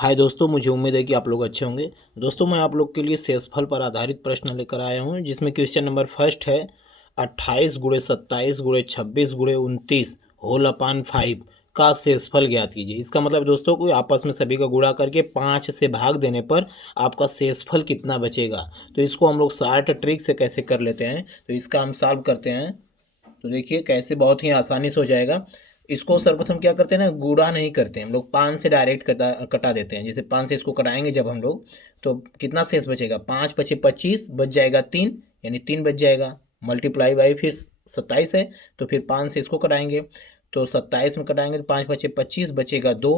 हाय दोस्तों, मुझे उम्मीद है कि आप लोग अच्छे होंगे। दोस्तों, मैं आप लोग के लिए शेषफल पर आधारित प्रश्न लेकर आया हूं, जिसमें क्वेश्चन नंबर फर्स्ट है 28 गुणे 27 गुणे 26 गुणे 29 होल अपान 5 का शेषफल ज्ञात कीजिए। इसका मतलब दोस्तों कोई आपस में सभी का गुणा करके 5 से भाग देने पर आपका शेषफल कितना बचेगा। तो इसको हम लोग शार्ट ट्रिक से कैसे कर लेते हैं, तो इसका हम सॉल्व करते हैं। तो देखिए कैसे, बहुत ही आसानी से हो जाएगा। इसको सर्वप्रथम क्या करते हैं ना, गुणा नहीं करते हैं हम लोग, 5 से डायरेक्ट कटा देते हैं। जैसे 5 से इसको कटाएंगे जब हम लोग, तो कितना शेष बचेगा, 5 पचे 25, बच जाएगा 3, यानी 3 बच जाएगा। मल्टीप्लाई बाई फिर 27 है, तो फिर 5 से इसको कटाएंगे, तो 27 में कटाएंगे तो 5 पचे 25 बचेगा 2।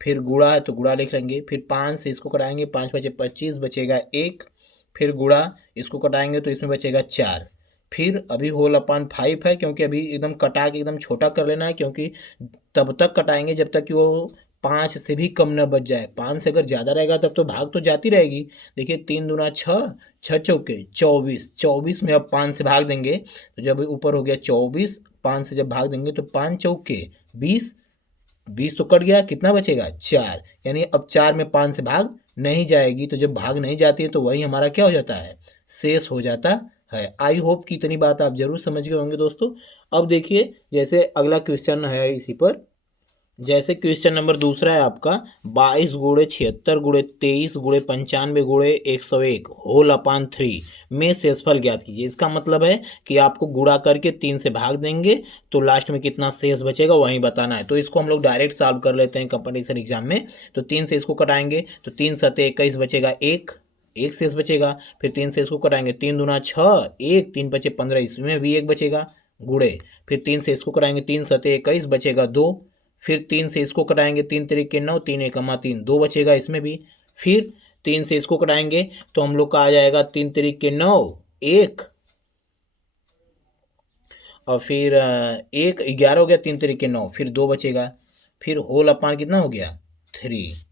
फिर गुणा है तो गुणा लिख लेंगे, फिर 5 से इसको कटाएंगे, 5 पचे 25 बचेगा 1। फिर गुणा, इसको कटाएंगे तो इसमें बचेगा 4। फिर अभी होल अपान 5 है, क्योंकि अभी एकदम कटा के एकदम छोटा कर लेना है, क्योंकि तब तक कटाएंगे जब तक कि वो 5 से भी कम न बच जाए। 5 से अगर ज़्यादा रहेगा तब तो भाग तो जाती रहेगी। देखिए 3 दूना 6, 6 चौके 24, 24 में अब 5 से भाग देंगे तो जब ऊपर हो गया 24, 5 से जब भाग देंगे तो 5 चौके 20, 20 तो कट गया, कितना बचेगा 4। यानी अब 4 में 5 से भाग नहीं जाएगी, तो जब भाग नहीं जाती है तो वही हमारा क्या हो जाता है, शेष हो जाता है। आई होप कि इतनी बात आप जरूर समझ गए होंगे दोस्तों। अब देखिए जैसे अगला क्वेश्चन है इसी पर। जैसे क्वेश्चन नंबर दूसरा है आपका 22 गुणे 76 गुणे 23 गुणे 95 गुणे 101 होल अपान 3 में शेषफल ज्ञात कीजिए। इसका मतलब है कि आपको गुणा करके 3 से भाग देंगे तो लास्ट में कितना शेष बचेगा वही बताना है। तो इसको हम लोग डायरेक्ट सॉल्व कर लेते हैं कंपटीशन एग्जाम में। तो 3 से इसको कटाएंगे तो 3 सते 21 बचेगा, एक शेष बचेगा। फिर 3 से इसको कटाएंगे, 3 दूना 6, 1, 3 पचे 15, इसमें भी 1 बचेगा, गुणे। फिर 3 से इसको कराएंगे, 3 सते 21 बचेगा 2। फिर 3 से इसको कटाएंगे, 3 तरीके 9, 3 एकमा 3, 2 बचेगा इसमें भी। फिर 3 से इसको कटाएंगे तो हम लोग का आ जाएगा 3 तरीके 9, 1, और फिर 1 11 हो गया, 3 तरीके 9, फिर 2 बचेगा। फिर होल अपान कितना हो गया 3।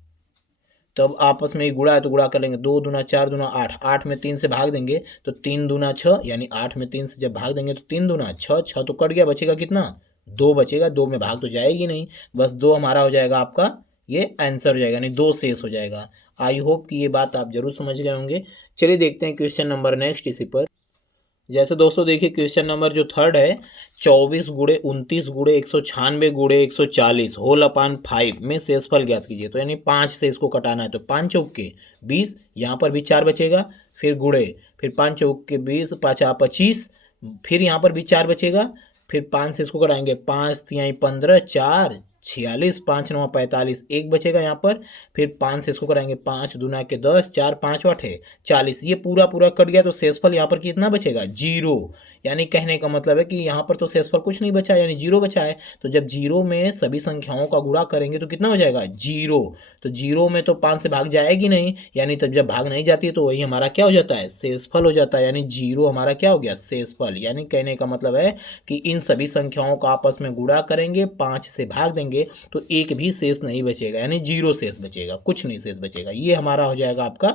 तो अब आपस में ही गुणा है तो गुणा कर लेंगे, 2 दूना 4 दूना 8, 8 में 3 से भाग देंगे तो 3 दूना 6, यानी 8 में 3 से जब भाग देंगे तो 3 दूना 6, 6 तो कट गया, बचेगा कितना 2 बचेगा। 2 में भाग तो जाएगी नहीं, बस 2 हमारा हो जाएगा, आपका ये आंसर हो जाएगा, यानी 2 शेष हो जाएगा। आई होप कि ये बात आप जरूर समझ गए होंगे। चलिए देखते हैं क्वेश्चन नंबर नेक्स्ट इसी पर। जैसे दोस्तों देखिए क्वेश्चन नंबर जो थर्ड है 24 गुणे 29 गुणे 196 गुणे 140 होल अपान 5 में शेषफल ज्ञात कीजिए। तो यानी 5 से इसको कटाना है, तो 5 चौके 20, यहाँ पर भी 4 बचेगा, फिर गुणे, फिर 5 चौके 20, 5 25, फिर यहाँ पर भी 4 बचेगा। फिर 5 से इसको कटाएंगे, 5 तिहाई 15, 4 46, 5 9 45, 1 बचेगा यहाँ पर। फिर 5 से इसको कराएंगे, 5 दूना के 10, 4 5 8 40, ये पूरा पूरा कट गया, तो शेषफल यहाँ पर कितना बचेगा 0। यानी कहने का मतलब है कि यहाँ पर तो शेषफल कुछ नहीं बचा, यानी 0 बचा है। तो जब 0 में सभी संख्याओं का गुणा करेंगे तो कितना हो जाएगा 0। तो 0 में तो 5 से भाग जाएगी नहीं, यानी तब जब भाग नहीं जाती है तो वही हमारा क्या हो जाता है, शेषफल हो जाता है। यानी 0 हमारा क्या हो गया, शेषफल। यानी कहने का मतलब है कि इन सभी संख्याओं का आपस में गुणा करेंगे, 5 से भाग देंगे तो एक भी शेष नहीं बचेगा, यानी 0 शेष बचेगा, कुछ नहीं शेष बचेगा। ये हमारा हो जाएगा आपका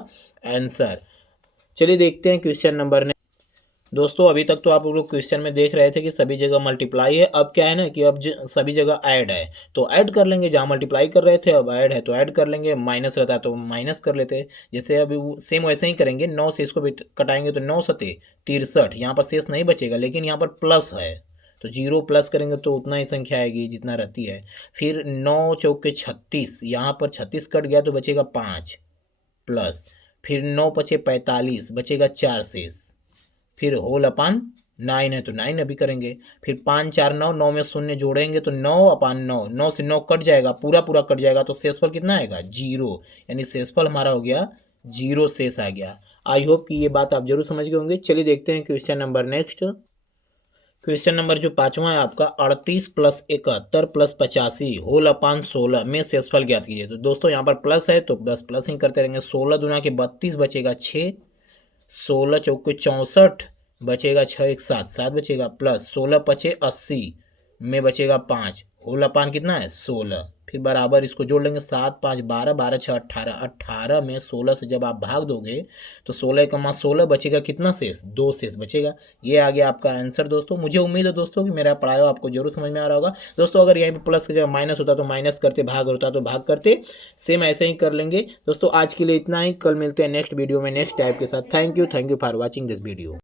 आंसर। चलिए देखते हैं क्वेश्चन नंबर ने। दोस्तों अभी तक तो आप लोग क्वेश्चन में देख रहे थे कि सभी जगह मल्टीप्लाई है, अब क्या है ना कि अब सभी जगह ऐड है, तो ऐड कर लेंगे। जहाँ मल्टीप्लाई कर रहे थे अब ऐड है तो ऐड कर लेंगे, माइनस रहता है तो माइनस कर लेते हैं। जैसे अभी सेम वैसे ही करेंगे, 9 से इसको भी कटाएंगे तो 9 सते 63, यहाँ पर शेष नहीं बचेगा, लेकिन यहाँ पर प्लस है तो 0 प्लस करेंगे तो उतना ही संख्या आएगी जितना रहती है। फिर 9 चौके 36, यहाँ पर 36 कट गया तो बचेगा 5 प्लस। फिर 9 पचे 45, बचेगा 4 शेष। फिर होल अपान 9 है तो 9 अभी करेंगे। फिर 5 4 9, 9 में शून्य जोड़ेंगे तो 9 अपान 9, 9 से 9 कट जाएगा, पूरा पूरा कट जाएगा, तो शेषफल कितना आएगा 0। यानी शेषफल हमारा हो गया 0 शेष आ गया। आई होप कि ये बात आप जरूर समझ गए होंगे। चलिए देखते हैं question number next. Question number जो 5वां है आपका 38 प्लस 71 प्लस 85 होल अपान 16 में शेषफल ज्ञात कीजिए। तो दोस्तों यहाँ पर प्लस है तो बस प्लस ही करते रहेंगे। 16 दूना के 32 बचेगा 6, 16 चौके 64 बचेगा 6 1 7, 7 बचेगा, प्लस 16 पचे 80 में बचेगा 5 होल अपान कितना है 16, फिर बराबर इसको जोड़ लेंगे 7 5 12, 12 6 18, 18 में 16 से जब आप भाग दोगे तो 16 बचेगा कितना शेष, 2 शेष बचेगा। ये आ गया आपका आंसर दोस्तों। मुझे उम्मीद है दोस्तों कि मेरा पढ़ाया आपको जरूर समझ में आ रहा होगा दोस्तों। अगर यहीं पे प्लस की जगह माइनस होता तो माइनस करते, भाग होता तो भाग करते, सेम ऐसे ही कर लेंगे दोस्तों। आज के लिए इतना ही, कल मिलते हैं नेक्स्ट वीडियो में नेक्स्ट टाइप के साथ। Thank you for watching this video.